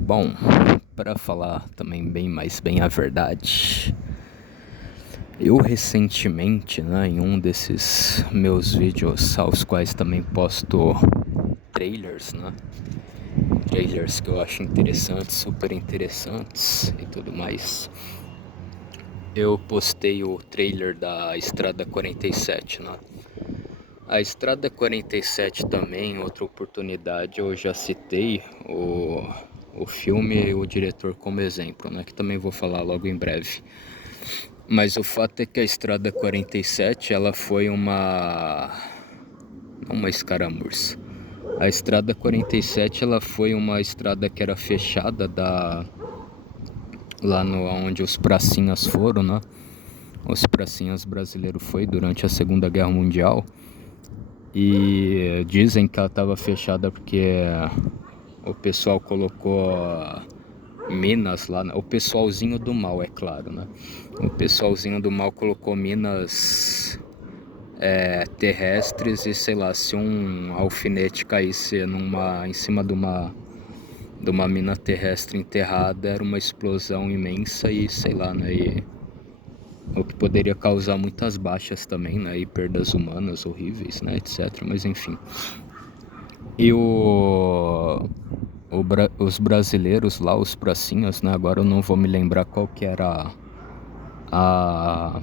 Bom, para falar também bem a verdade, eu recentemente, né, em um desses meus vídeos aos quais também posto trailers, né, trailers que eu acho interessantes, super interessantes e tudo mais, eu postei o trailer da Estrada 47, né. A Estrada 47 também, outra oportunidade, eu já citei o filme e o diretor como exemplo, né? Que também vou falar logo em breve. Mas o fato é que a Estrada 47, ela foi não uma escaramuça. A Estrada 47, ela foi uma estrada que era fechada lá no onde os pracinhas foram, né? Os pracinhas brasileiros foi durante a Segunda Guerra Mundial. E dizem que ela estava fechada porque o pessoal colocou minas lá, o pessoalzinho do mal, é claro, né? O pessoalzinho do mal colocou minas terrestres e sei lá, se um alfinete caísse em cima de uma mina terrestre enterrada, era uma explosão imensa e sei lá, né? O que poderia causar muitas baixas também, né? E perdas humanas horríveis, né? Etc. Mas enfim. E os brasileiros lá, os pracinhas, né? Agora eu não vou me lembrar qual que era a,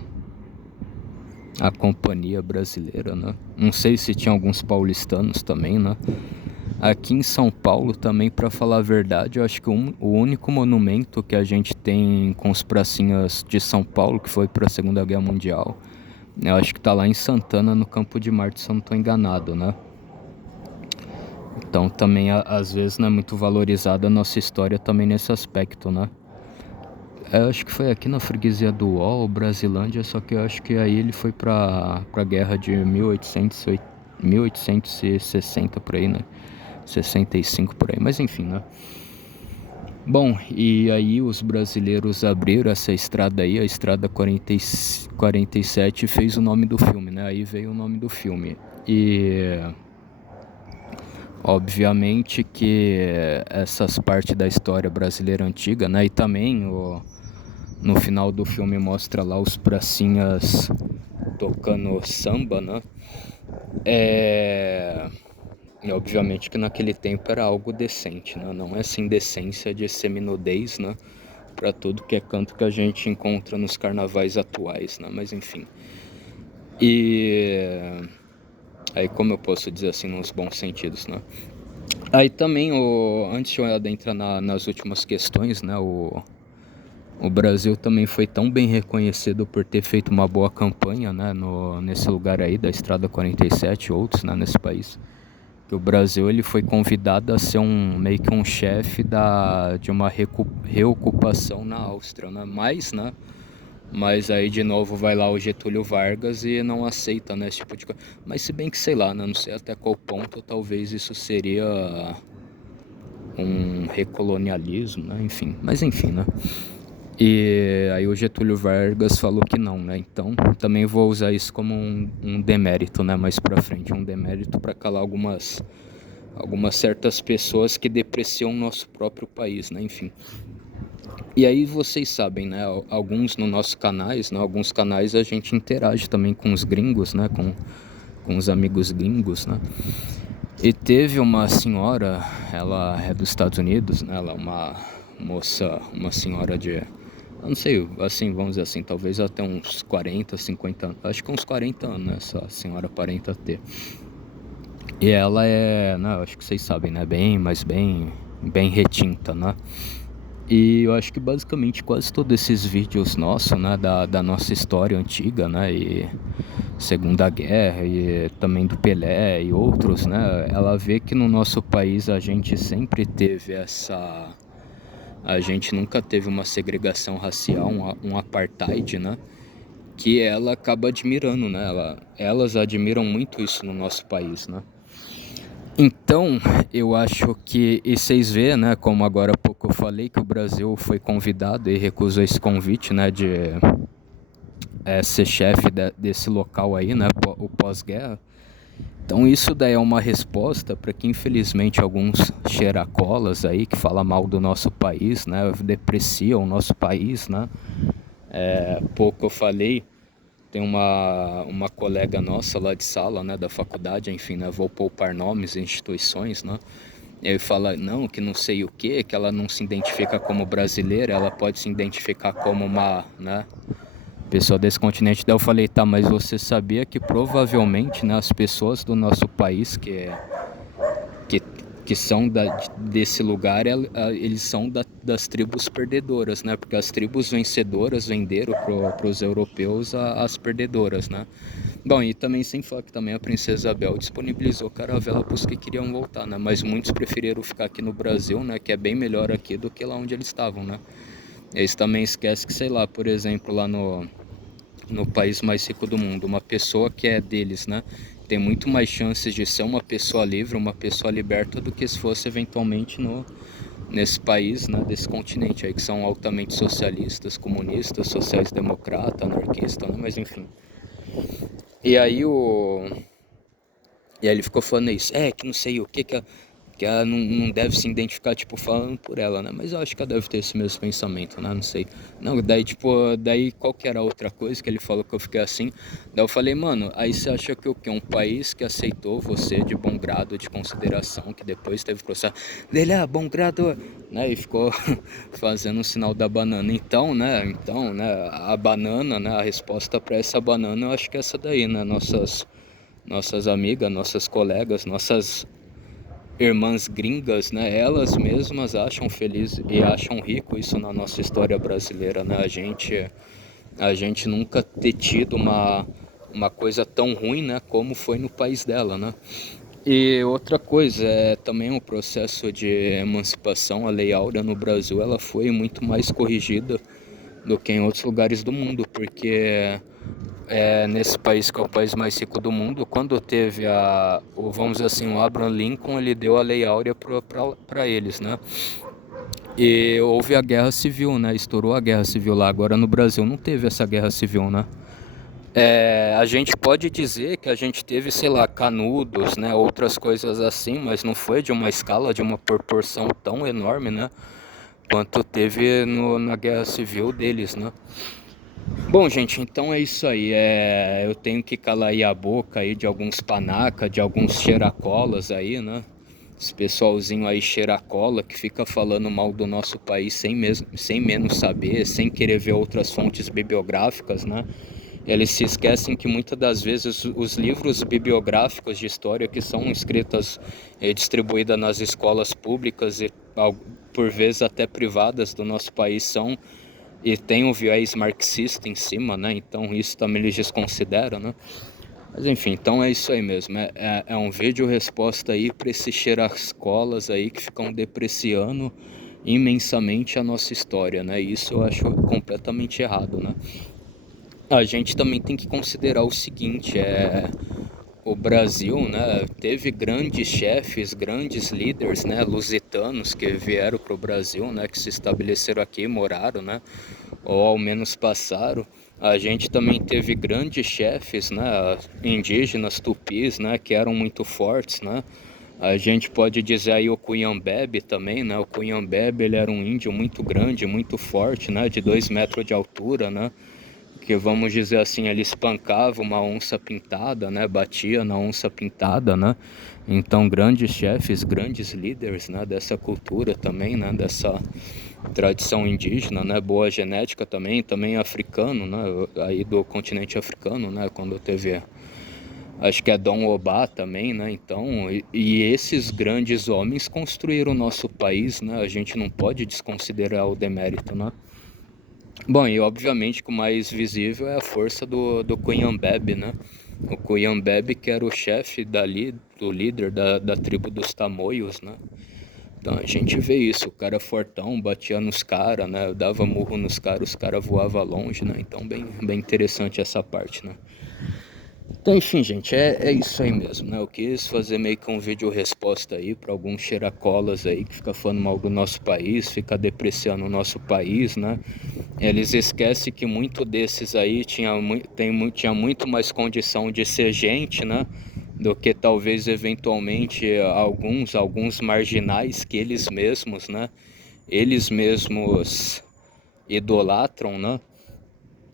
a companhia brasileira, né? Não sei se tinha alguns paulistanos também, né? Aqui em São Paulo também, para falar a verdade, eu acho que o único monumento que a gente tem com os pracinhas de São Paulo, que foi para a Segunda Guerra Mundial, eu acho que tá lá em Santana, no Campo de Marte, se eu não tô enganado, né? Então também às vezes não é muito valorizada a nossa história também nesse aspecto, né? Eu acho que foi aqui na freguesia do UOL, Brasilândia, só que eu acho que aí ele foi pra guerra de 1860 por aí, né? 65 por aí, mas enfim, né? Bom, e aí os brasileiros abriram essa estrada aí, a estrada 47, e fez o nome do filme, né? Aí veio o nome do filme. E obviamente que essas partes da história brasileira antiga, né? E também no final do filme mostra lá os pracinhas tocando samba, né? E obviamente que naquele tempo era algo decente, né? Não é essa indecência de seminudez, né? Pra tudo que é canto que a gente encontra nos carnavais atuais, né? Mas enfim. E aí, como eu posso dizer assim, nos bons sentidos, né? Aí também, antes de eu adentrar nas últimas questões, né? O Brasil também foi tão bem reconhecido por ter feito uma boa campanha, né? Nesse lugar aí da Estrada 47 e outros, né? Nesse país. Que o Brasil ele foi convidado a ser meio que um chefe de uma reocupação na Áustria, né? Mas aí de novo vai lá o Getúlio Vargas e não aceita, né, esse tipo de coisa. Mas se bem que sei lá, né, não sei até qual ponto talvez isso seria um recolonialismo, né, enfim. Mas enfim, né. E aí o Getúlio Vargas falou que não, né, então também vou usar isso como um demérito, né, mais pra frente, um demérito para calar algumas certas pessoas que depreciam o nosso próprio país, né, enfim. E aí vocês sabem, né, alguns no nosso canais, né, alguns canais a gente interage também com os gringos, né, com os amigos gringos, né. E teve uma senhora, ela é dos Estados Unidos, né, ela é uma moça, uma senhora de, eu não sei, assim, vamos dizer assim, talvez até uns 40, 50 anos, acho que uns 40 anos, né, essa senhora aparenta ter. E ela é, né, acho que vocês sabem, né, mas bem retinta, né. E eu acho que basicamente quase todos esses vídeos nossos, né, da nossa história antiga, né, e Segunda Guerra e também do Pelé e outros, né, ela vê que no nosso país a gente sempre teve a gente nunca teve uma segregação racial, um apartheid, né, que ela acaba admirando, né, elas admiram muito isso no nosso país, né. Então, eu acho que, e vocês vê, né, como agora há pouco eu falei que o Brasil foi convidado e recusou esse convite, né, de ser chefe desse local aí, né, o pós-guerra. Então isso daí é uma resposta para que infelizmente alguns xeracolas aí que falam mal do nosso país, né, depreciam o nosso país, né. Pouco eu falei, tem uma colega nossa lá de sala, né, da faculdade, enfim, né, vou poupar nomes e instituições, né. Ele fala, não, que não sei o que ela não se identifica como brasileira, ela pode se identificar como uma, né, pessoa desse continente. Daí eu falei, tá, mas você sabia que provavelmente, né, as pessoas do nosso país que, que são desse lugar, eles são das tribos perdedoras, né? Porque as tribos vencedoras venderam para os europeus as perdedoras, né? Bom, e também sem falar que também a princesa Isabel disponibilizou caravela para os que queriam voltar, né? Mas muitos preferiram ficar aqui no Brasil, né? Que é bem melhor aqui do que lá onde eles estavam, né? Eles também esquecem que, sei lá, por exemplo, lá no país mais rico do mundo, uma pessoa que é deles, né, tem muito mais chances de ser uma pessoa livre, uma pessoa liberta do que se fosse eventualmente nesse país, né, desse continente aí que são altamente socialistas, comunistas, sociais-democrata, anarquista, né, mas enfim. E aí e aí ele ficou falando isso, que não sei o que ela não deve se identificar, tipo, falando por ela, né? Mas eu acho que ela deve ter esse mesmo pensamento, né? Não sei. Não, daí, tipo, daí qual que era a outra coisa que ele falou que eu fiquei assim? Daí eu falei, mano, aí você acha que o quê? Um país que aceitou você de bom grado, de consideração, que depois teve processo dele, bom grado, né? E ficou fazendo o sinal da banana. Então, né, a banana, né, a resposta para essa banana, eu acho que é essa daí, né? Nossas amigas, nossas colegas, nossas irmãs gringas, né? Elas mesmas acham feliz e acham rico isso na nossa história brasileira, né? A gente nunca ter tido uma coisa tão ruim, né? Como foi no país dela, né? E outra coisa, também o processo de emancipação, a Lei Áurea no Brasil, ela foi muito mais corrigida do que em outros lugares do mundo, porque nesse país que é o país mais rico do mundo, quando teve vamos dizer assim, o Abraham Lincoln, ele deu a Lei Áurea para eles, né? E houve a Guerra Civil, né? Estourou a Guerra Civil lá. Agora no Brasil não teve essa Guerra Civil, né? A gente pode dizer que a gente teve, sei lá, canudos, né? Outras coisas assim, mas não foi de uma escala, de uma proporção tão enorme, né? Quanto teve na Guerra Civil deles, né? Bom, gente, então é isso aí. Eu tenho que calar aí a boca aí de alguns panaca, de alguns xeracolas aí, né? Esse pessoalzinho aí xeracola que fica falando mal do nosso país sem menos saber, sem querer ver outras fontes bibliográficas, né? Eles se esquecem que muitas das vezes os livros bibliográficos de história que são escritas e distribuídas nas escolas públicas e por vezes até privadas do nosso país são e tem um viés marxista em cima, né? Então isso também eles desconsideram, né? Mas enfim, então é isso aí mesmo. É um vídeo resposta aí para esses cheirascolas aí que ficam depreciando imensamente a nossa história, né? Isso eu acho completamente errado, né? A gente também tem que considerar o seguinte, o Brasil, né, teve grandes chefes, grandes líderes, né, lusitanos que vieram para o Brasil, né, que se estabeleceram aqui, moraram, né, ou ao menos passaram. A gente também teve grandes chefes, né, indígenas, tupis, né, que eram muito fortes, né. A gente pode dizer aí o Cunhambebe também, né, o Cunhambebe ele era um índio muito grande, muito forte, né, de 2 metros de altura, né, que vamos dizer assim, ele espancava uma onça pintada, né, batia na onça pintada, né, então grandes chefes, grandes líderes, né, dessa cultura também, né, dessa tradição indígena, né, boa genética também africano, né, aí do continente africano, né, quando teve, acho que é Dom Obá também, né, então, e esses grandes homens construíram o nosso país, né, a gente não pode desconsiderar o demérito, né. Bom, e obviamente que o mais visível é a força do Cunhambebe, né? O Cunhambebe que era o chefe do líder da tribo dos Tamoios, né? Então a gente vê isso, o cara fortão, batia nos caras, né? Dava murro nos caras, os caras voavam longe, né? Então bem interessante essa parte, né? Então, enfim, gente, é isso aí mesmo, né? Eu quis fazer meio que um vídeo resposta aí para alguns xeracolas aí que fica falando mal do nosso país, fica depreciando o nosso país, né? Eles esquecem que muito desses aí tinha muito mais condição de ser gente, né? do que talvez eventualmente alguns marginais que eles mesmos, né? Eles mesmos idolatram, né?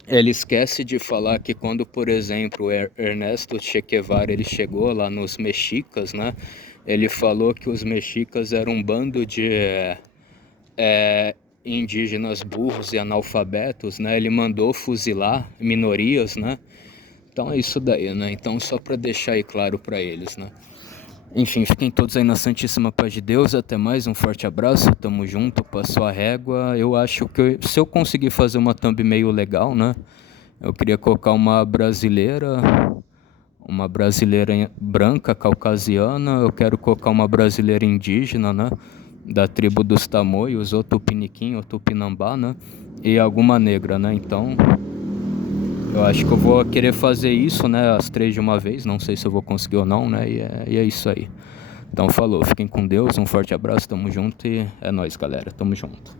Ele esquece de falar que quando, por exemplo, Ernesto Che Guevara ele chegou lá nos mexicas, né? Ele falou que os mexicas eram um bando de indígenas burros e analfabetos, né? Ele mandou fuzilar minorias, né? Então é isso daí, né? Então só para deixar aí claro para eles, né? Enfim, fiquem todos aí na Santíssima Paz de Deus. Até mais, um forte abraço, tamo junto, passou a régua. Eu acho que se eu conseguir fazer uma thumb meio legal, né? Eu queria colocar uma brasileira branca, caucasiana. Eu quero colocar uma brasileira indígena, né? Da tribo dos Tamoios, ou Tupiniquim, ou Tupinambá, né? E alguma negra, né? Então, eu acho que eu vou querer fazer isso, né? As 3 de uma vez. Não sei se eu vou conseguir ou não, né? E é isso aí. Então, falou. Fiquem com Deus. Um forte abraço. Tamo junto e é nóis, galera. Tamo junto.